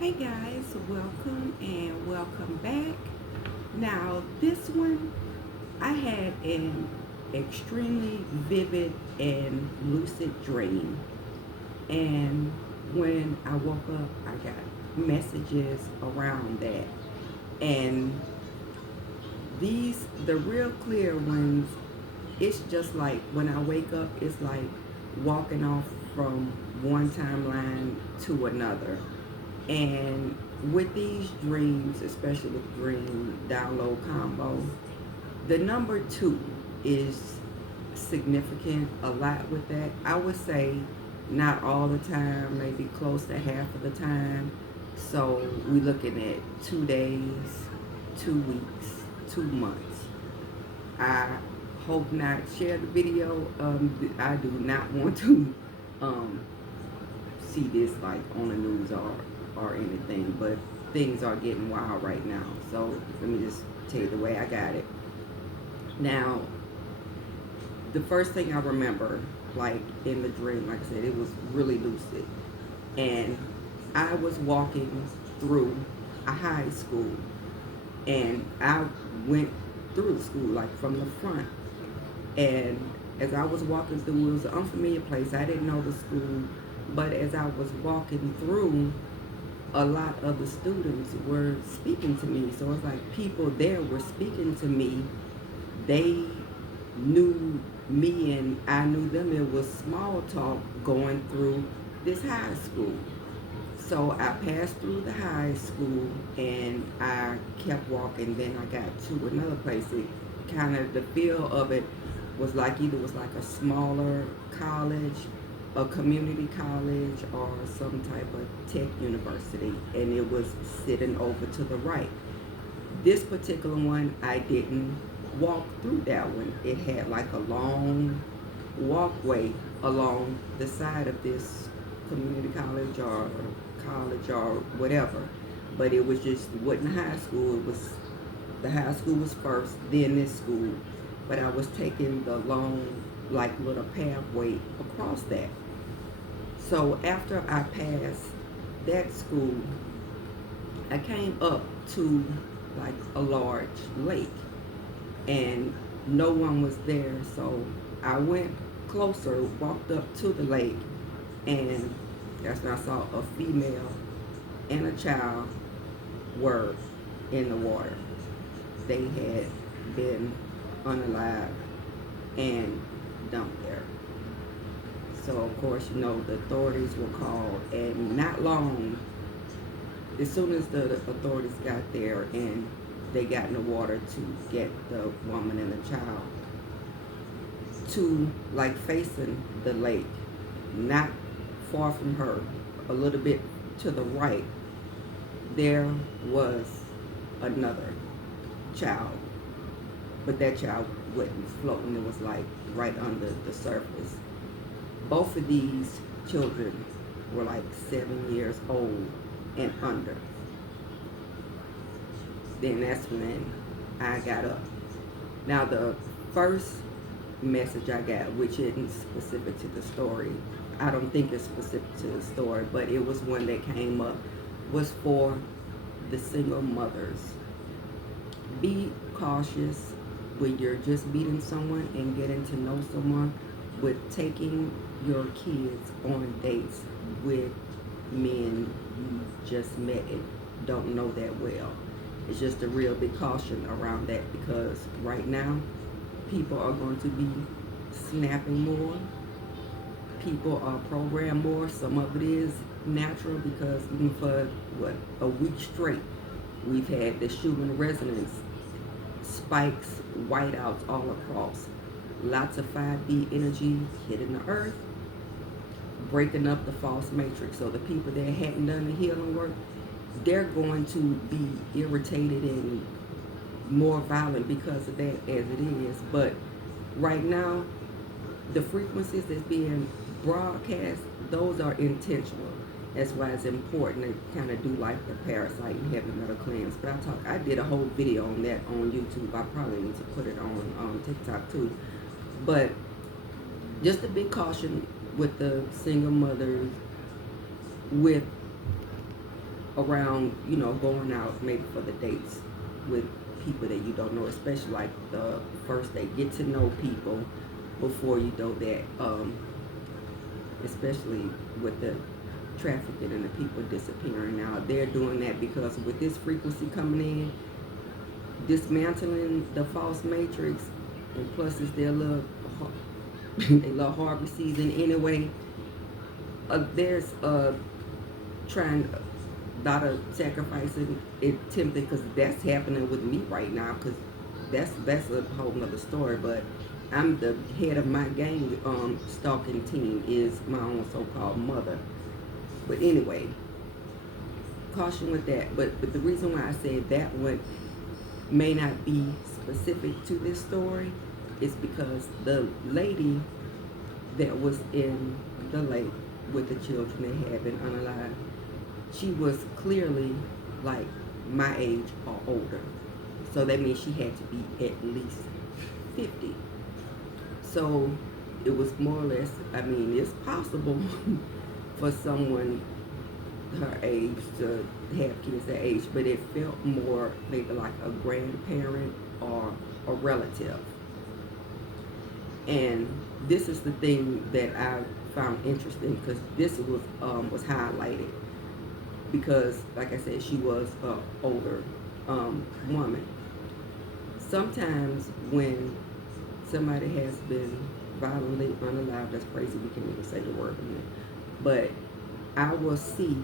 Hey guys, welcome and welcome back. Now, this one, I had an extremely vivid and lucid dream. And when I woke up, I got messages around that. And the real clear ones, it's just like when I wake up, it's like walking off from one timeline to another. And with these dreams, especially with dream download combo, the number two is significant a lot with that. I would say not all the time, maybe close to half of the time. So we're looking at 2 days, 2 weeks, 2 months. I hope not share the video. I do not want to um, see this like on the news or anything, but things are getting wild right now. So let me just tell you the way I got it. Now, the first thing I remember, like in the dream, like I said, it was really lucid, and I was walking through a high school, and I went through the school like from the front, and as I was walking through, it was an unfamiliar place. I didn't know the school, but as I was walking through, a lot of the students were speaking to me. So it's like people there were speaking to me. They knew me and I knew them. It was small talk going through this high school. So I passed through the high school and I kept walking. Then I got to another place. It kind of, the feel of it was like either was like a smaller college, a community college, or some type of tech university. And it was sitting over to the right. This particular one, I didn't walk through that one. It had like a long walkway along the side of this community college or whatever. But it was just wasn't high school. It was the high school was first, then this school. But I was taking the long like little pathway across that. So after I passed that school, I came up to like a large lake and no one was there. So I went closer, walked up to the lake, and that's when I saw a female and a child were in the water. They had been unalive and dumped there. So of course, the authorities were called, and not long, as soon as the authorities got there and they got in the water to get the woman and the child to like facing the lake, not far from her, a little bit to the right, there was another child, but that child wasn't floating. It was like right under the surface. Both of these children were like 7 years old and under. Then that's when I got up. Now the first message I got, which isn't specific to the story, I don't think it's specific to the story, but it was one that came up, was for the single mothers. Be cautious when you're just meeting someone and getting to know someone with taking your kids on dates with men you just met and don't know that well. It's just a real big caution around that, because right now people are going to be snapping more. People are programmed more. Some of it is natural, because even for a week straight, we've had the human resonance spikes, whiteouts all across. Lots of 5D energy hitting the earth, breaking up the false matrix. So the people that hadn't done the healing work, they're going to be irritated and more violent because of that, as it is. But right now, the frequencies that's being broadcast, those are intentional. That's why it's important to kind of do like the parasite and heavy metal cleanse. But I did a whole video on that on YouTube. I probably need to put it on TikTok too. But just a big caution with the single mothers, with around, you know, going out maybe for the dates with people that you don't know, especially like the first date. Get to know people before you do that, especially with the trafficking and the people disappearing. Now they're doing that because with this frequency coming in, dismantling the false matrix, and plus it's their little they love Harvey season anyway. There's trying a lot of sacrificing, attempting, because that's happening with me right now. Because that's a whole nother story. But I'm the head of my gang stalking team is my own so-called mother. But anyway, caution with that. But the reason why I said that one may not be specific to this story is because the lady that was in the lake with the children that had been unalive, she was clearly like my age or older. So that means she had to be at least 50. So it was more or less, I mean, it's possible for someone her age to have kids that age, but it felt more maybe like a grandparent or a relative. And this is the thing that I found interesting, because this was highlighted because, like I said, she was an older woman. Sometimes when somebody has been violently unalive, that's crazy, we can't even say the word in it, but I will see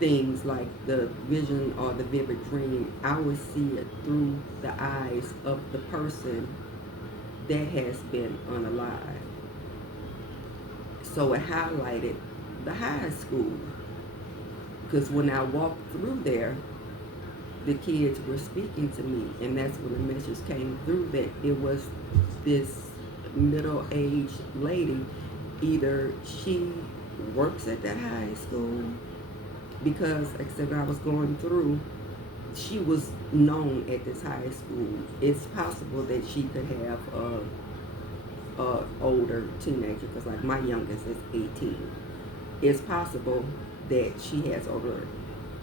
things like the vision or the vivid dream. I will see it through the eyes of the person that has been unalive. So it highlighted the high school, because when I walked through there, the kids were speaking to me, and that's when the message came through that it was this middle-aged lady. Either she works at that high school, because like I said, when I was going through, she was known at this high school. It's possible that she could have a older teenager, because like my youngest is 18. It's possible that she has older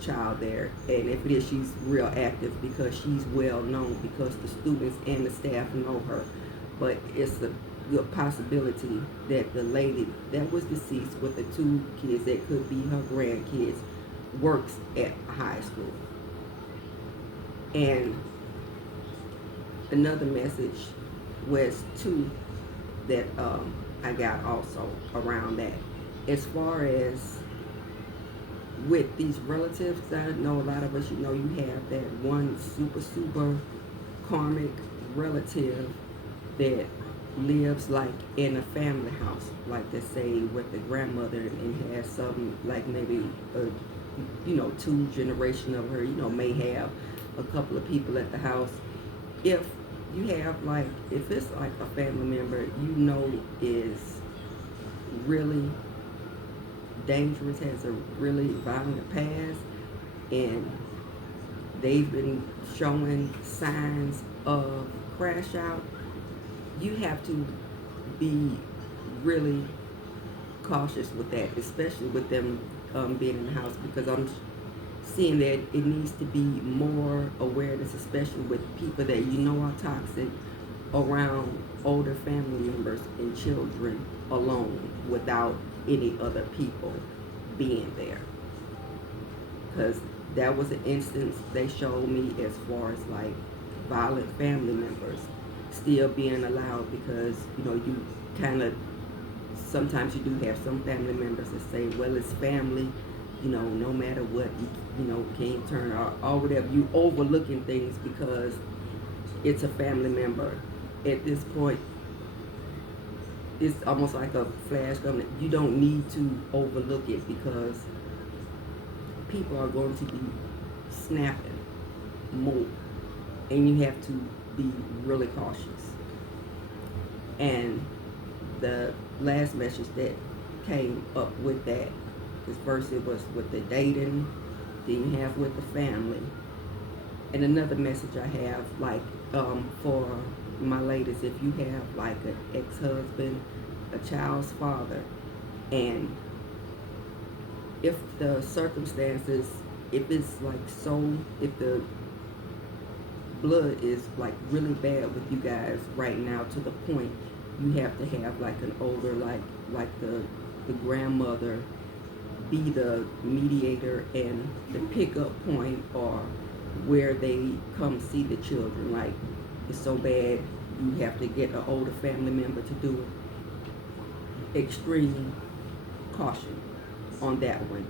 child there, and if it is, she's real active because she's well known, because the students and the staff know her. But it's a good possibility that the lady that was deceased with the two kids that could be her grandkids works at a high school. And another message was too that I got also around that, as far as with these relatives. I know a lot of us, you know, you have that one super karmic relative that lives like in a family house, like they say with the grandmother, and has some like maybe you know, two generation of her, you know, may have a couple of people at the house. If you have like, if it's like a family member you know is really dangerous, has a really violent past, and they've been showing signs of crash out, you have to be really cautious with that, especially with them being in the house, because I'm seeing that it needs to be more awareness, especially with people that you know are toxic, around older family members and children alone without any other people being there. Because that was an instance they showed me, as far as like violent family members still being allowed, because you know, you kind of, sometimes you do have some family members that say, well, it's family, you know, no matter what, you know, can't turn, or whatever. You overlooking things because it's a family member. At this point, it's almost like a flash gun. You don't need to overlook it, because people are going to be snapping more, and you have to be really cautious. And the last message that came up with that, because first it was with the dating, then you have with the family, and another message I have, like for my ladies, if you have like an ex-husband, a child's father, and if the circumstances, if it's like so, if the blood is like really bad with you guys right now to the point you have to have like an older, like the grandmother be the mediator and the pickup point, or where they come see the children. Like it's so bad you have to get an older family member to do it. Extreme caution on that one,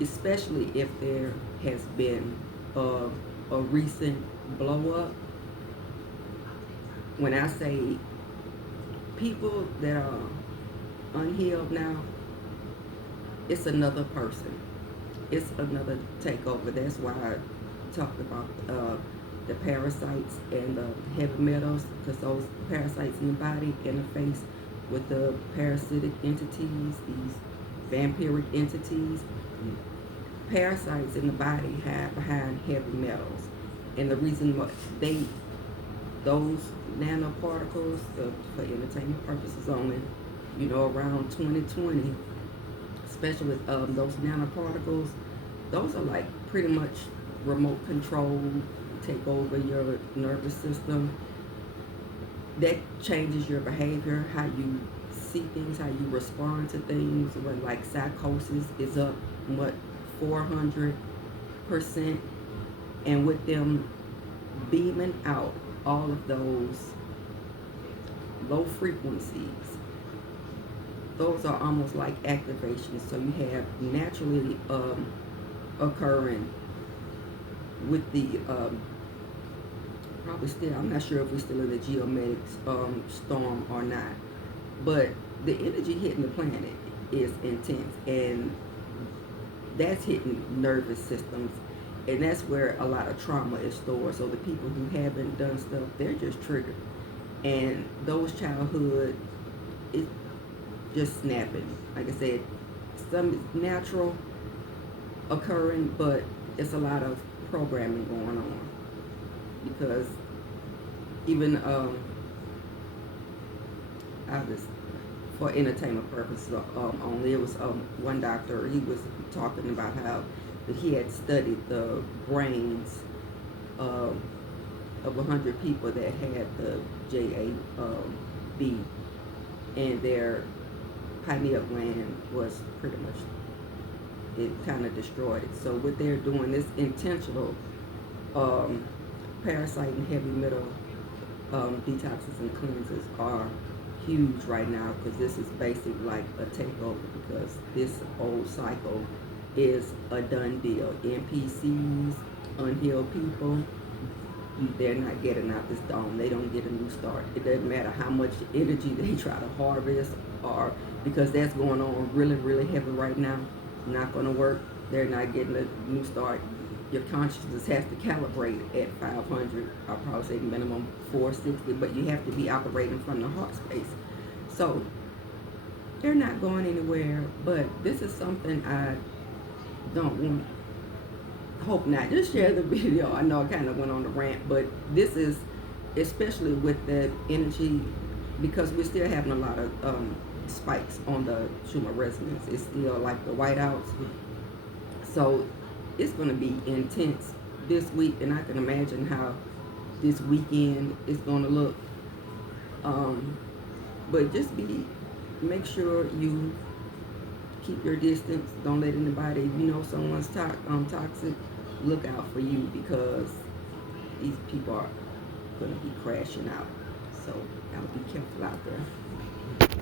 especially if there has been a recent blow up. When I say people that are unhealed now, it's another person. It's another takeover. That's why I talked about the parasites and the heavy metals, because those parasites in the body interface with the parasitic entities, these vampiric entities. Parasites in the body hide behind heavy metals, and the reason why those nanoparticles, for entertainment purposes only, around 2020, especially with those nanoparticles, those are like pretty much remote control, take over your nervous system. That changes your behavior, how you see things, how you respond to things. When like psychosis is up, 400%, and with them beaming out all of those low frequencies, those are almost like activations. So you have naturally occurring with the probably still, I'm not sure if we're still in the geomagnetic storm or not, but the energy hitting the planet is intense, and that's hitting nervous systems, and that's where a lot of trauma is stored. So the people who haven't done stuff, they're just triggered, and those childhood, it's just snapping. Like I said, some is natural occurring, but it's a lot of programming going on, because even I was, for entertainment purposes only, it was one doctor, he was talking about how that he had studied the brains of 100 people that had the JAB, and their pineal gland was pretty much, it kind of destroyed it. So what they're doing, this intentional parasite and heavy metal detoxes and cleanses are huge right now, because this is basically like a takeover, because this old cycle is a done deal. NPCs, unhealed people, they're not getting out this dome. They don't get a new start. It doesn't matter how much energy they try to harvest, or because that's going on really, really heavy right now, not going to work. They're not getting a new start. Your consciousness has to calibrate at 500. I'll probably say minimum 460, but you have to be operating from the heart space. So they're not going anywhere, but this is something I don't want, hope not. Just share the video. I know I kind of went on the rant, but this is, especially with the energy, because we're still having a lot of spikes on the Schumer resonance. It's still like the whiteouts. So it's going to be intense this week, and I can imagine how this weekend is going to look. But just make sure you keep your distance. Don't let anybody, if you know someone's toxic, look out for you, because these people are going to be crashing out. So I'll be careful out there.